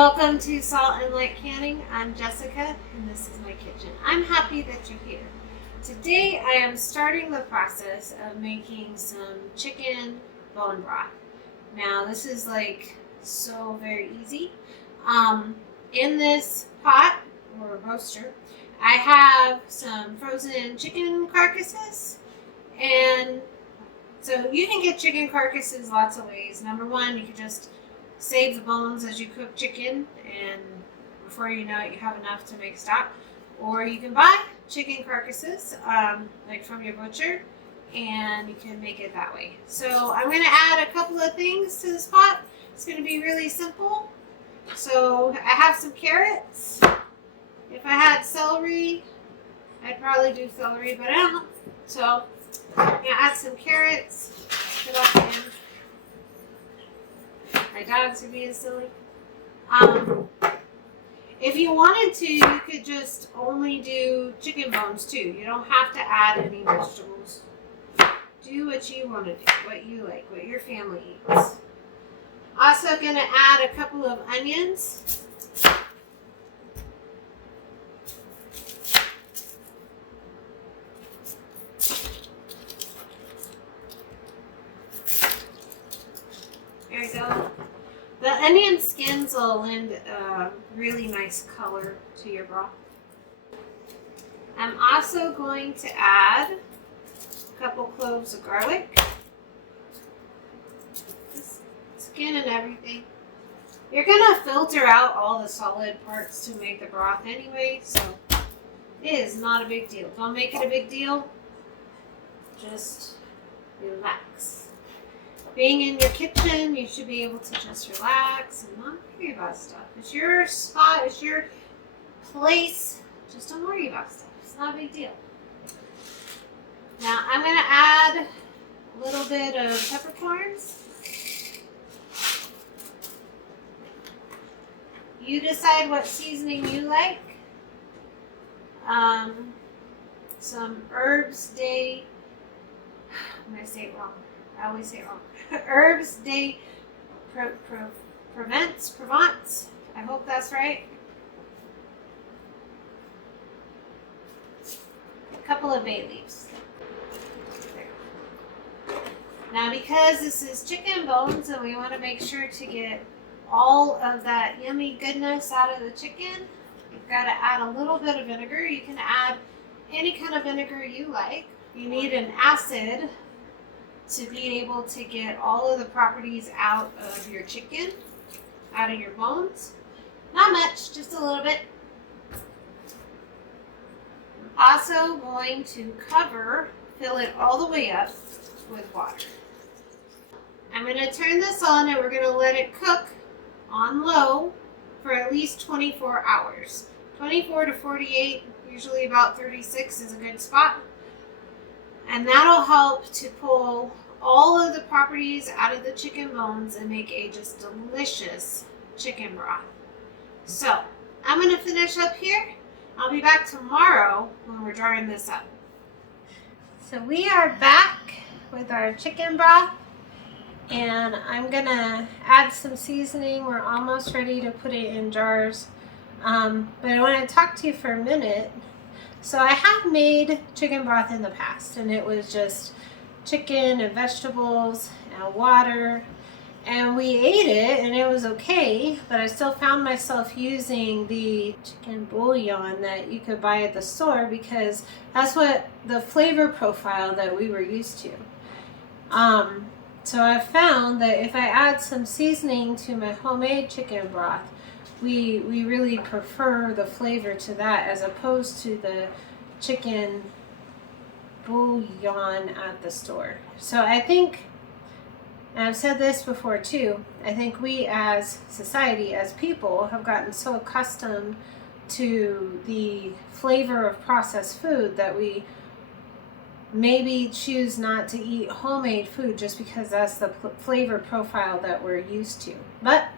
Welcome to Salt and Light Canning. I'm Jessica and this is my kitchen. I'm happy that you're here. Today I am starting the process of making some chicken bone broth. Now this is like so very easy. In this pot or roaster I have some frozen chicken carcasses, and so you can get chicken carcasses lots of ways. Number one, you can just save the bones as you cook chicken, and before you know it, you have enough to make stock. Or you can buy chicken carcasses, like from your butcher, and you can make it that way. So I'm going to add a couple of things to this pot. It's going to be really simple. So I have some carrots. If I had celery, I'd probably do celery, but I don't know. So I'm going to add some carrots. Put up in. My dogs are being silly. If you wanted to, you could just only do chicken bones too. You don't have to add any vegetables. Do what you want to do, what you like, what your family eats. Also going to add a couple of onions. There we go. The onion skins will lend a really nice color to your broth. I'm also going to add a couple cloves of garlic. Just skin and everything. You're going to filter out all the solid parts to make the broth anyway, so it is not a big deal. Don't make it a big deal. Just relax. Being in your kitchen, you should be able to just relax and not worry about stuff. It's your spot, it's your place. Just don't worry about stuff. It's not a big deal. Now I'm going to add a little bit of peppercorns. You decide what seasoning you like. Some herbs de... I'm going to say it wrong. I always say it wrong. Herbs de Provence. I hope that's right. A couple of bay leaves. Now, because this is chicken bones and we want to make sure to get all of that yummy goodness out of the chicken, you've got to add a little bit of vinegar. You can add any kind of vinegar you like. You need an acid to be able to get all of the properties out of your chicken, out of your bones. Not much, just a little bit. I'm also going to fill it all the way up with water. I'm going to turn this on and we're going to let it cook on low for at least 24 hours. 24 to 48, usually about 36 is a good spot. And that'll help to pull all of the properties out of the chicken bones and make a just delicious chicken broth. So I'm going to finish up here. I'll be back tomorrow when we're drying this up. So we are back with our chicken broth, and I'm going to add some seasoning. We're almost ready to put it in jars. But I want to talk to you for a minute. So I have made chicken broth in the past, and it was just chicken and vegetables and water, and we ate it and it was okay, but I still found myself using the chicken bouillon that you could buy at the store because that's what the flavor profile that we were used to. So I found that if I add some seasoning to my homemade chicken broth, we really prefer the flavor to that as opposed to the chicken bouillon at the store. So I think, and I've said this before too, I think we as society, as people, have gotten so accustomed to the flavor of processed food that we maybe choose not to eat homemade food just because that's the flavor profile that we're used to. But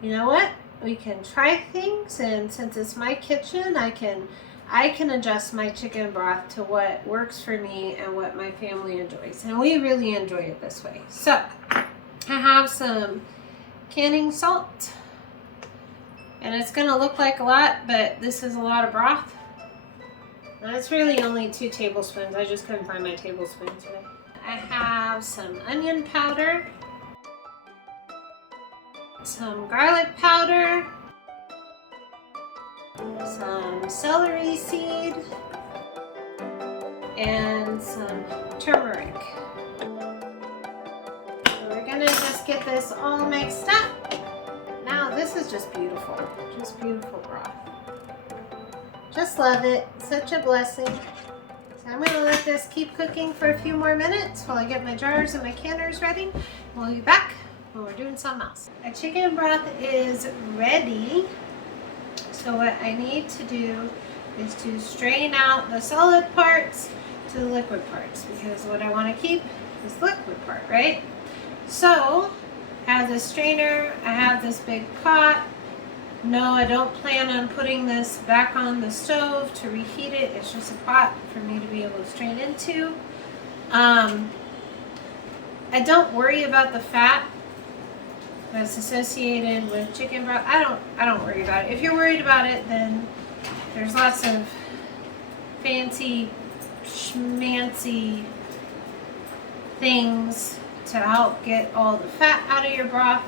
you know what? We can try things, and since it's my kitchen, I can adjust my chicken broth to what works for me and what my family enjoys. And we really enjoy it this way. So I have some canning salt, And it's gonna look like a lot, but this is a lot of broth. And it's really only 2 tablespoons. I just couldn't find my tablespoon today. I have some onion powder, some garlic powder, some celery seed, and some turmeric. So we're gonna just get this all mixed up. Now this is just beautiful broth. Just love it, such a blessing. So I'm gonna let this keep cooking for a few more minutes while I get my jars and my canners ready. We'll be back when we're doing something else. My chicken broth is ready. So what I need to do is to strain out the solid parts to the liquid parts, because what I want to keep is the liquid part, right? So I have this strainer, I have this big pot. No, I don't plan on putting this back on the stove to reheat it. It's just a pot for me to be able to strain into. I don't worry about the fat that's associated with chicken broth. I don't worry about it. If you're worried about it, then there's lots of fancy schmancy things to help get all the fat out of your broth.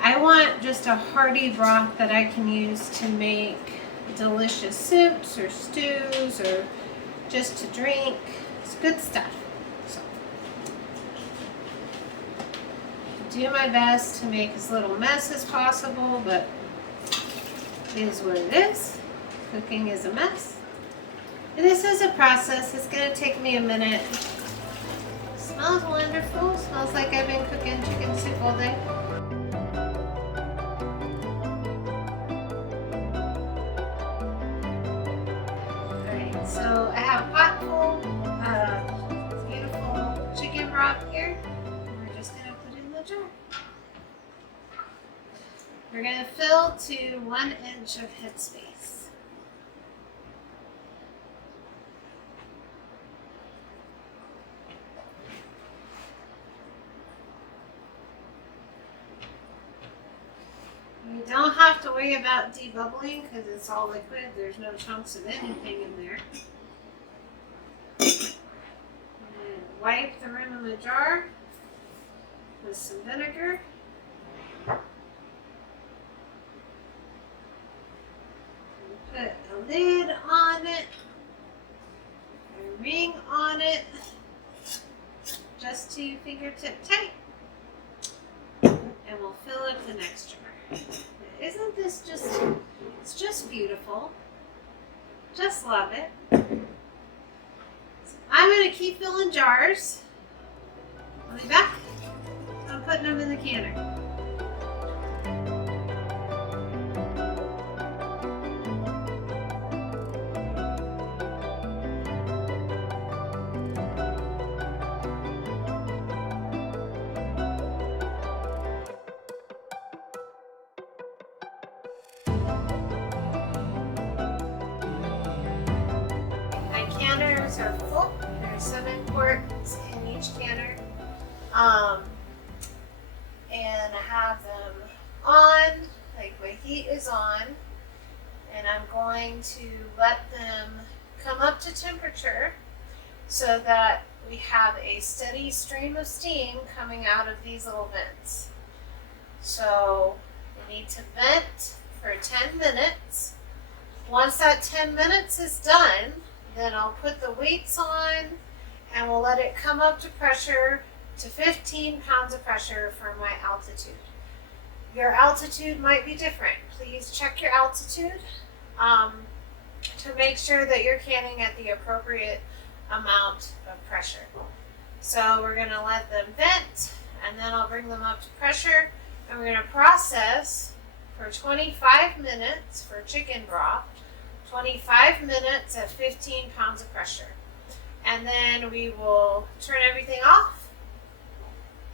I want just a hearty broth that I can use to make delicious soups or stews or just to drink. It's good stuff. So, do my best to make as little mess as possible, but it is what it is. Cooking is a mess. This is a process. It's going to take me a minute. Smells wonderful. Smells like I've been cooking chicken soup all day. Alright, so I have a pot full of beautiful chicken broth here. We're just going to put it in the jar. We're going to fill to 1 inch of headspace. You don't have to worry about debubbling because it's all liquid. There's no chunks of anything in there. And wipe the rim of the jar with some vinegar. And put a lid on it, a ring on it, just to fingertip tight, and we'll fill up the next jar. Isn't this just, it's just beautiful. Just love it. So I'm going to keep filling jars. I'll be back. I'm putting them in the canner. Canners are full. There's 7 quarts in each canner. And I have them on, like my heat is on, and I'm going to let them come up to temperature so that we have a steady stream of steam coming out of these little vents. So we need to vent for 10 minutes. Once that 10 minutes is done, then I'll put the weights on and we'll let it come up to pressure, to 15 pounds of pressure for my altitude. Your altitude might be different. Please check your altitude to make sure that you're canning at the appropriate amount of pressure. So we're going to let them vent, and then I'll bring them up to pressure, and we're going to process for 25 minutes for chicken broth. 25 minutes at 15 pounds of pressure. And then we will turn everything off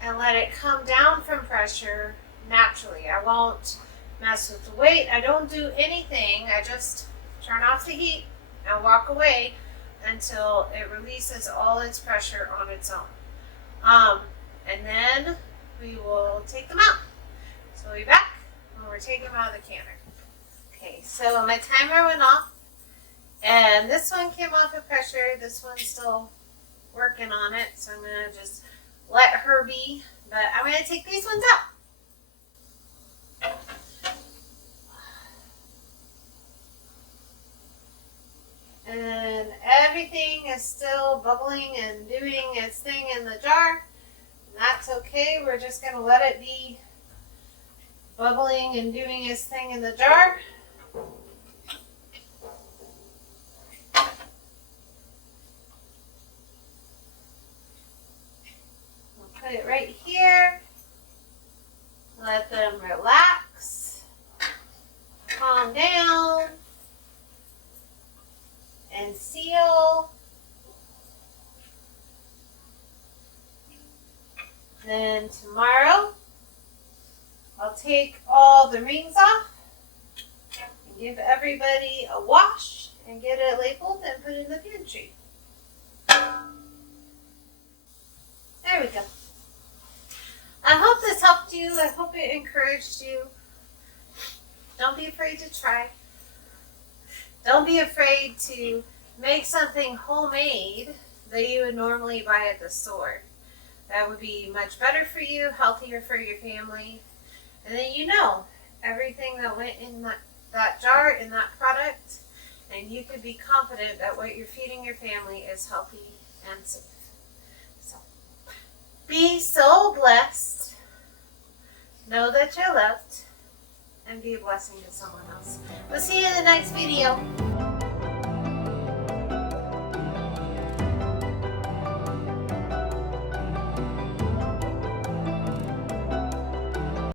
and let it come down from pressure naturally. I won't mess with the weight. I don't do anything. I just turn off the heat and walk away until it releases all its pressure on its own. And then we will take them out. So we'll be back when we're we're taking them out of the canner. Okay, so my timer went off, and this one came off of pressure. This one's still working on it, so I'm going to just let her be. But I'm going to take these ones out. And everything is still bubbling and doing its thing in the jar. And that's okay. We're just going to let it be bubbling and doing its thing in the jar. We'll put it right here. Let them relax, calm down, and seal. Then tomorrow, I'll take all the rings off and give everybody a wash and get it labeled and put in the pantry. There we go. I hope this helped you. I hope it encouraged you. Don't be afraid to try. Don't be afraid to make something homemade that you would normally buy at the store. That would be much better for you, healthier for your family. And then you know everything that went in that jar, in that product, and you could be confident that what you're feeding your family is healthy and safe. So, be so blessed. Know that you're loved, and be a blessing to someone else. We'll see you in the next video.